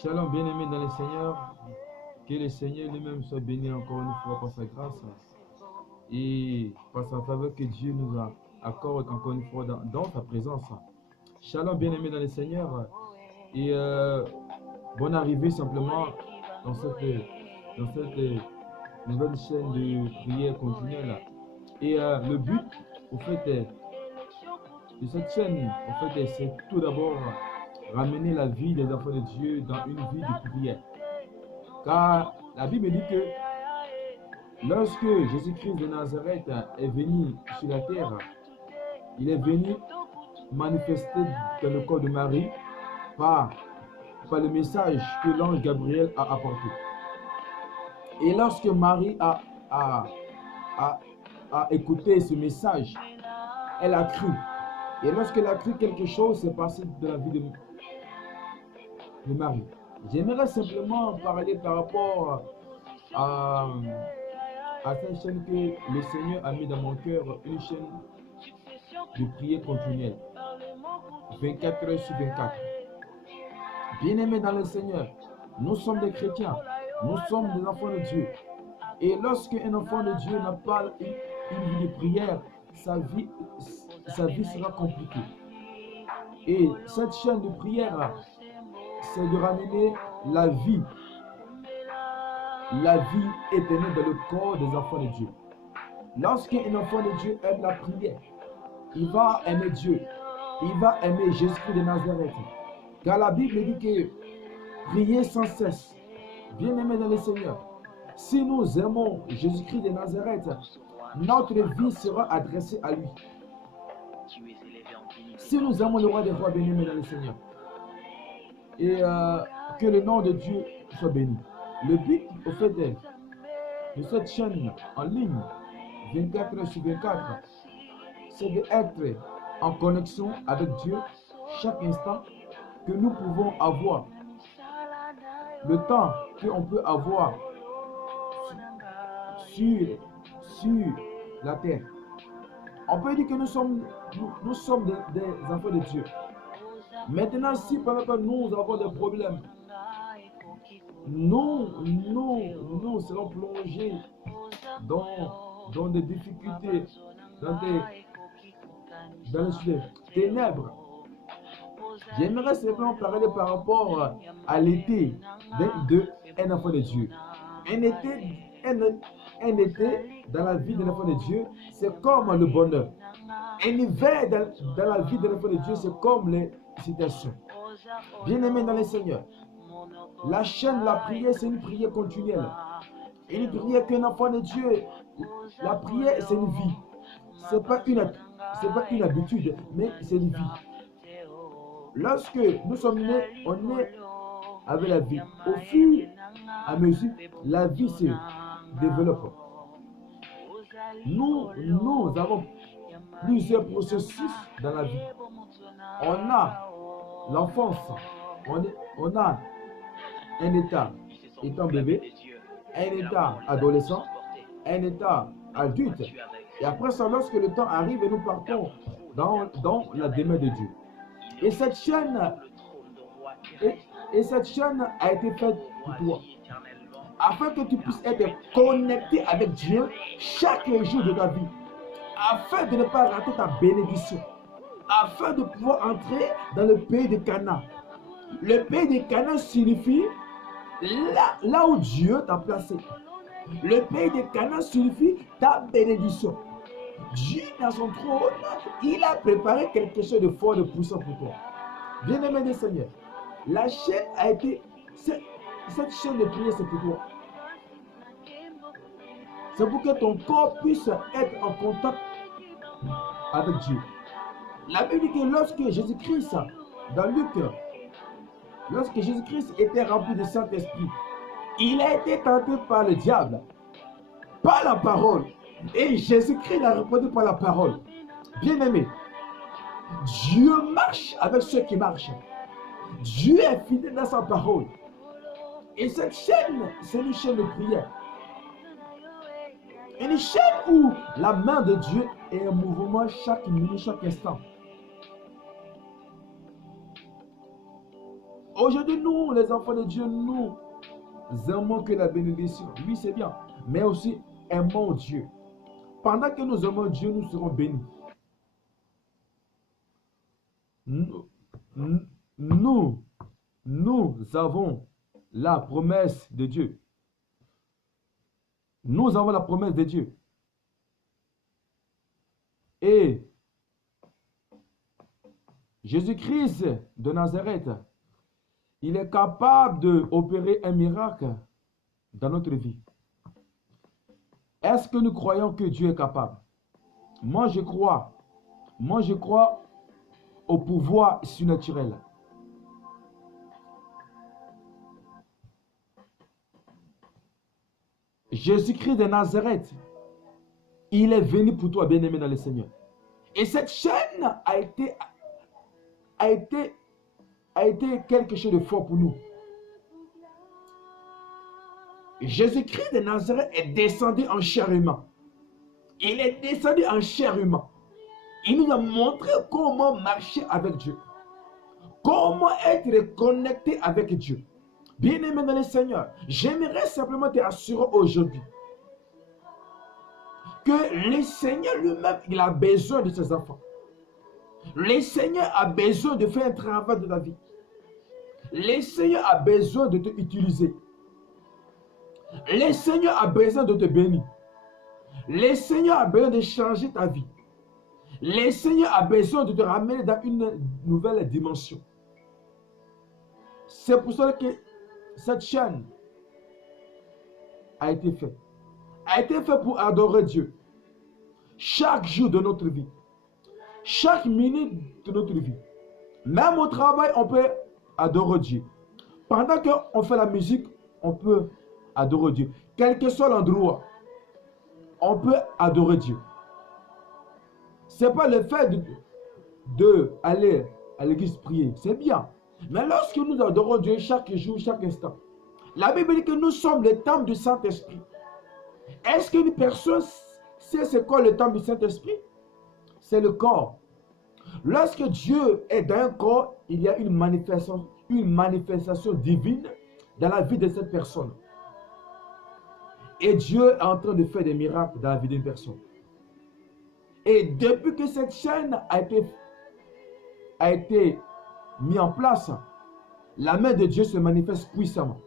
Shalom, bien-aimé dans le Seigneur, que le Seigneur lui-même soit béni encore une fois par sa grâce et par sa faveur que Dieu nous accorde encore une fois dans sa présence. Shalom, bien-aimé dans le Seigneur, et bonne arrivée simplement dans cette nouvelle chaîne de prière continuelle. Et le but, au fait, de cette chaîne, en fait, c'est tout d'abord ramener la vie des enfants de Dieu dans une vie de prière. Car la Bible dit que lorsque Jésus-Christ de Nazareth est venu sur la terre, il est venu manifester dans le corps de Marie par le message que l'ange Gabriel a apporté. Et lorsque Marie a écouté ce message, elle a cru. Et lorsqu'elle a cru, quelque chose s'est passé dans la vie de Marie. J'aimerais simplement parler par rapport à cette chaîne que le Seigneur a mis dans mon cœur, une chaîne de prière continuelle, 24 heures sur 24. Bien-aimés dans le Seigneur, nous sommes des chrétiens, nous sommes des enfants de Dieu. Et lorsqu'un enfant de Dieu n'a pas une vie de prière, sa vie sera compliquée. Et cette chaîne de prière, c'est de ramener la vie éternelle dans le corps des enfants de Dieu. Lorsqu'un enfant de Dieu aime la prière, il va aimer Dieu. Il va aimer Jésus-Christ de Nazareth. Car la Bible dit que priez sans cesse. Bien-aimés dans le Seigneur, si nous aimons Jésus-Christ de Nazareth, notre vie sera adressée à lui. Si nous aimons le roi des rois, bien-aimés dans le Seigneur, et que le nom de Dieu soit béni. Le but, au fait, de cette chaîne en ligne, 24 heures sur 24, c'est d'être en connexion avec Dieu chaque instant que nous pouvons avoir. Le temps qu'on peut avoir sur la terre. On peut dire que nous sommes des enfants de Dieu. Maintenant, si par exemple nous avons des problèmes, nous serons plongés dans des difficultés, dans les ténèbres. J'aimerais simplement parler par rapport à l'été d'un enfant de Dieu. Un été dans la vie d'un enfant de Dieu, c'est comme le bonheur. Un hiver dans la vie d'un enfant de Dieu, c'est comme les citations. Bien-aimés dans le Seigneur, la chaîne, la prière, c'est une prière continuelle. Une prière qu'un enfant de Dieu, la prière, c'est une vie. Ce n'est pas une habitude, mais c'est une vie. Lorsque nous sommes nés, on est avec la vie. Au fur et à mesure, la vie se développe. Nous avons plusieurs processus dans la vie. On a l'enfance, on a un état étant bébé, un état adolescent, un état adulte. Et après ça, lorsque le temps arrive, nous partons dans la demeure de Dieu. Et cette chaîne a été faite pour toi, afin que tu puisses être connecté avec Dieu chaque jour de ta vie, afin de ne pas rater ta bénédiction, afin de pouvoir entrer dans le pays de Canaan. Le pays de Canaan signifie là où Dieu t'a placé. Le pays de Canaan signifie ta bénédiction. Dieu, dans son trône, il a préparé quelque chose de fort, de puissant pour toi. Bien-aimé des Seigneurs, la chaîne a été... Cette chaîne de prière, c'est pour toi. C'est pour que ton corps puisse être en contact avec Dieu. La Bible dit que lorsque Jésus-Christ, dans Luc, lorsque Jésus-Christ était rempli du Saint-Esprit, il a été tenté par le diable, par la parole. Et Jésus-Christ l'a répondu par la parole. Bien-aimé, Dieu marche avec ceux qui marchent. Dieu est fidèle dans sa parole. Et cette chaîne, c'est une chaîne de prière. Une chaîne où la main de Dieu est en mouvement chaque minute, chaque instant. Aujourd'hui, nous, les enfants de Dieu, nous aimons que la bénédiction. Oui, c'est bien. Mais aussi, aimons Dieu. Pendant que nous aimons Dieu, nous serons bénis. Nous avons la promesse de Dieu. Nous avons la promesse de Dieu. Et Jésus-Christ de Nazareth, il est capable d'opérer un miracle dans notre vie. Est-ce que nous croyons que Dieu est capable? Moi, je crois. Moi, je crois au pouvoir surnaturel. Jésus-Christ de Nazareth, il est venu pour toi, bien-aimé dans le Seigneur. Et cette chaîne a été quelque chose de fort pour nous. Jésus-Christ de Nazareth est descendu en chair humaine. Il est descendu en chair humaine. Il nous a montré comment marcher avec Dieu. Comment être connecté avec Dieu. Bien-aimé dans le Seigneur, j'aimerais simplement te rassurer aujourd'hui que le Seigneur lui-même, il a besoin de ses enfants. Le Seigneur a besoin de faire un travail de ta vie. Le Seigneur a besoin de te utiliser. Le Seigneur a besoin de te bénir. Le Seigneur a besoin de changer ta vie. Le Seigneur a besoin de te ramener dans une nouvelle dimension. C'est pour cela que cette chaîne a été faite. A été faite pour adorer Dieu. Chaque jour de notre vie. Chaque minute de notre vie. Même au travail, on peut adorer Dieu. Pendant qu'on fait la musique, on peut adorer Dieu. Quel que soit l'endroit, on peut adorer Dieu. Ce n'est pas le fait d'aller à l'église prier. C'est bien. Mais lorsque nous adorons Dieu chaque jour, chaque instant, la Bible dit que nous sommes le temple du Saint-Esprit. Est-ce qu'une personne sait c'est quoi le temple du Saint-Esprit? C'est le corps. Lorsque Dieu est dans un corps, il y a une manifestation divine dans la vie de cette personne. Et Dieu est en train de faire des miracles dans la vie d'une personne. Et depuis que cette chaîne a été mise en place, la main de Dieu se manifeste puissamment.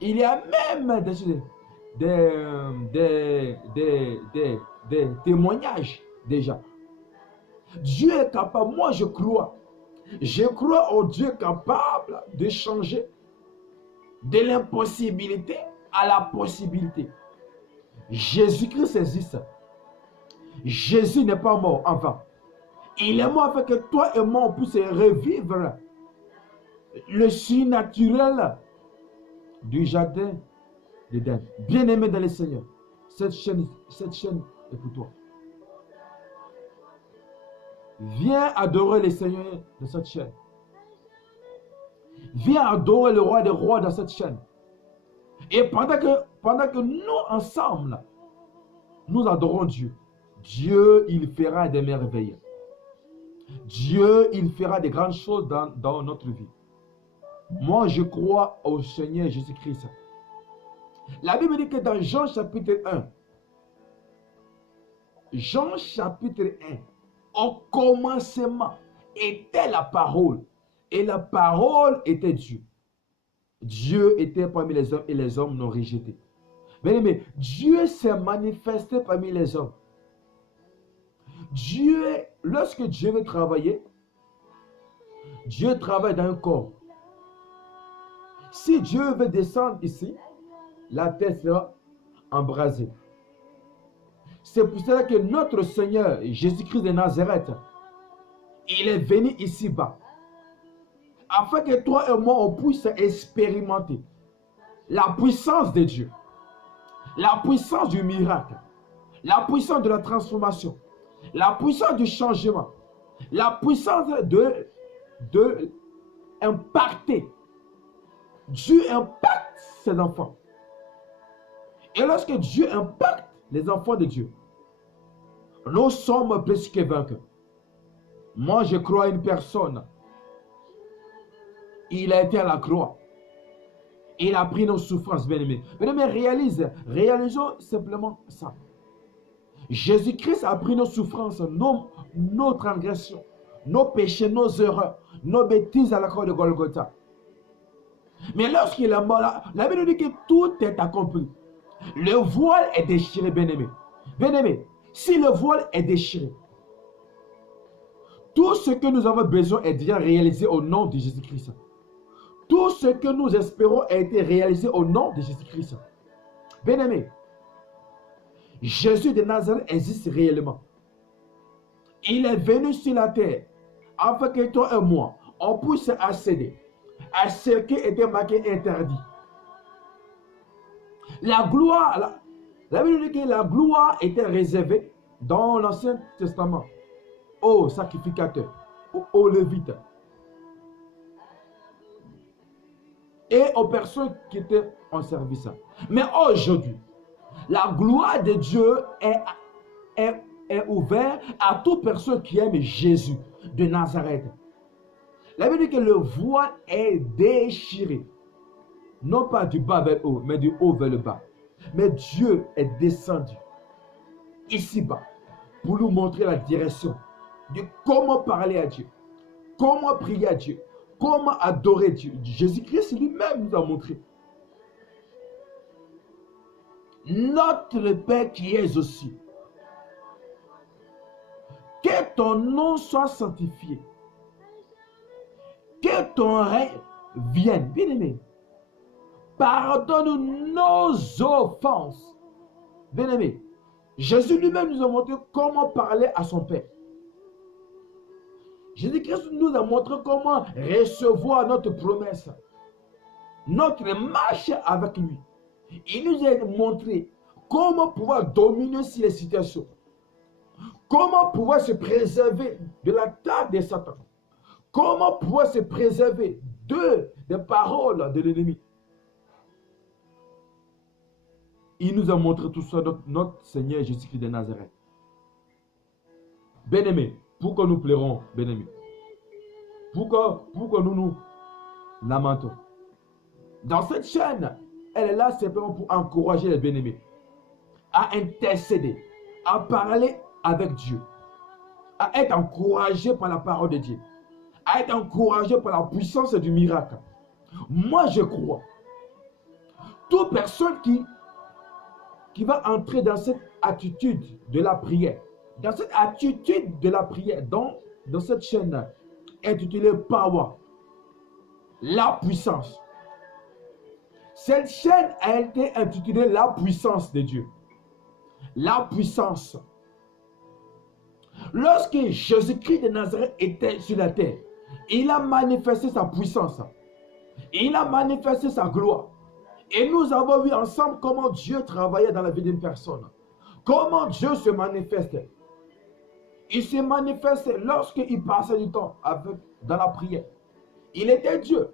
Il y a même des témoignages déjà. Dieu est capable, moi je crois. Je crois au Dieu capable de changer de l'impossibilité à la possibilité. Jésus-Christ existe. Jésus n'est pas mort en vain. Il est mort afin que toi et moi on puisse revivre le surnaturel du jardin d'Éden. Bien-aimé dans le Seigneur, cette chaîne est pour toi. Viens adorer le Seigneur dans cette chaîne. Viens adorer le roi des rois dans cette chaîne. Et pendant que nous ensemble, nous adorons Dieu. Dieu, il fera des merveilles. Dieu, il fera des grandes choses dans notre vie. Moi, je crois au Seigneur Jésus-Christ. La Bible dit que dans Jean chapitre 1, Jean chapitre 1, au commencement était la parole. Et la parole était Dieu. Dieu était parmi les hommes et les hommes l'ont rejeté. Mais Dieu s'est manifesté parmi les hommes. Lorsque Dieu veut travailler, Dieu travaille dans un corps. Si Dieu veut descendre ici, la terre sera embrasée. C'est pour cela que notre Seigneur, Jésus-Christ de Nazareth, il est venu ici-bas. Afin que toi et moi, on puisse expérimenter la puissance de Dieu. La puissance du miracle. La puissance de la transformation. La puissance du changement. La puissance de impacter. Dieu impacte ses enfants. Et lorsque Dieu impacte les enfants de Dieu, nous sommes plus que vainqueurs. Moi, je crois à une personne Il a été à la croix. Il a pris nos souffrances, bien-aimés. Bien-aimés, réalisons simplement ça. Jésus-Christ a pris nos souffrances, nos transgressions, nos péchés, nos erreurs, nos bêtises à la croix de Golgotha. Mais lorsqu'il est mort, la Bible dit que tout est accompli. Le voile est déchiré, bien-aimé. Bien-aimé, si le voile est déchiré, tout ce que nous avons besoin est déjà réalisé au nom de Jésus-Christ. Tout ce que nous espérons a été réalisé au nom de Jésus-Christ. Bien-aimé, Jésus de Nazareth existe réellement. Il est venu sur la terre afin que toi et moi, on puisse accéder à ce qui était marqué interdit. La gloire, la Bible dit que la gloire était réservée dans l'Ancien Testament aux sacrificateurs, aux Lévites et aux personnes qui étaient en service. Mais aujourd'hui, la gloire de Dieu est ouverte à toute personne qui aime Jésus de Nazareth. La Bible dit que le voile est déchiré. Non pas du bas vers le haut, mais du haut vers le bas. Mais Dieu est descendu ici-bas pour nous montrer la direction de comment parler à Dieu, comment prier à Dieu, comment adorer Dieu. Jésus-Christ lui-même nous a montré. Notre Père qui es aux cieux, que ton nom soit sanctifié, que ton règne vienne. Bien-aimé, pardonne nos offenses. Bien-aimé, Jésus lui-même nous a montré comment parler à son Père. Jésus-Christ nous a montré comment recevoir notre promesse, notre marche avec lui. Il nous a montré comment pouvoir dominer sur les situations, comment pouvoir se préserver de l'attaque de Satan, comment pouvoir se préserver des paroles de l'ennemi. Il nous a montré tout ça, notre Seigneur Jésus-Christ de Nazareth. Bien-aimés, pourquoi nous pleurons, bien-aimés? Pourquoi nous lamentons? Dans cette chaîne, elle est là simplement pour encourager les bien-aimés à intercéder, à parler avec Dieu, à être encouragé par la parole de Dieu, à être encouragé par la puissance du miracle. Moi, je crois, toute personne qui va entrer dans cette attitude de la prière, dans cette attitude de la prière, dans cette chaîne intitulée Power, la puissance. Cette chaîne a été intitulée la puissance de Dieu. La puissance. Lorsque Jésus-Christ de Nazareth était sur la terre, il a manifesté sa puissance. Il a manifesté sa gloire. Et nous avons vu ensemble comment Dieu travaillait dans la vie d'une personne. Comment Dieu se manifestait. Il se manifestait lorsqu'il passait du temps dans la prière. Il était Dieu.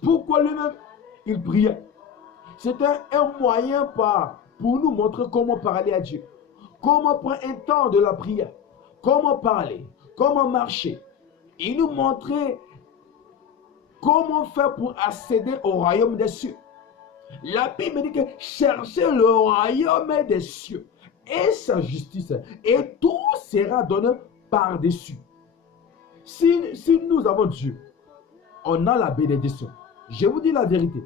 Pourquoi lui-même il priait? C'était un moyen pour nous montrer comment parler à Dieu. Comment prendre un temps de la prière. Comment parler. Comment marcher. Il nous montrait comment faire pour accéder au royaume des cieux. La Bible dit que cherchez le royaume des cieux et sa justice, et tout sera donné par-dessus. Si nous avons Dieu, on a la bénédiction. Je vous dis la vérité.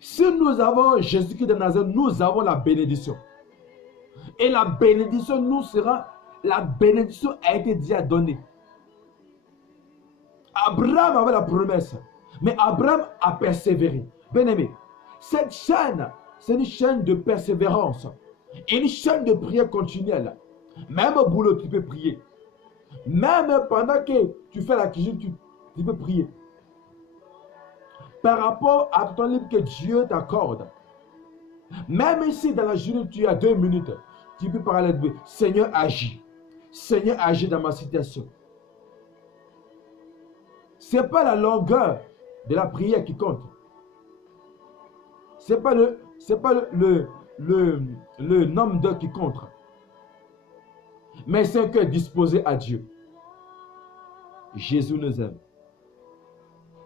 Si nous avons Jésus-Christ de Nazareth, nous avons la bénédiction. Et la bénédiction nous sera, la bénédiction a été déjà donnée. Abraham avait la promesse, mais Abraham a persévéré. Bien-aimé, cette chaîne, c'est une chaîne de persévérance, une chaîne de prière continuelle. Même au boulot, tu peux prier. Même pendant que tu fais la cuisine, tu peux prier. Par rapport à ton livre que Dieu t'accorde. Même ici, dans la journée, tu as 2 minutes, tu peux parler de Dieu. Seigneur, agis. Seigneur, agis dans ma situation. Ce n'est pas la longueur de la prière qui compte. Ce n'est pas le nombre d'heures qui compte. Mais c'est un cœur disposé à Dieu. Jésus nous aime.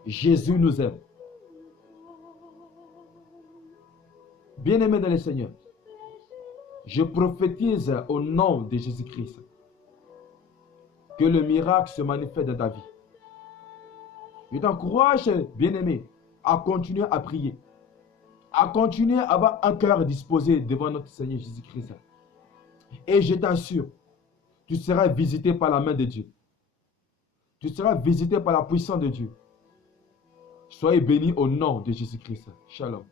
Jésus nous aime. Bien-aimés dans le Seigneur, je prophétise au nom de Jésus-Christ que le miracle se manifeste dans ta vie. Je t'encourage, bien-aimé, à continuer à prier, à continuer à avoir un cœur disposé devant notre Seigneur Jésus-Christ. Et je t'assure, tu seras visité par la main de Dieu. Tu seras visité par la puissance de Dieu. Soyez bénis au nom de Jésus-Christ. Shalom.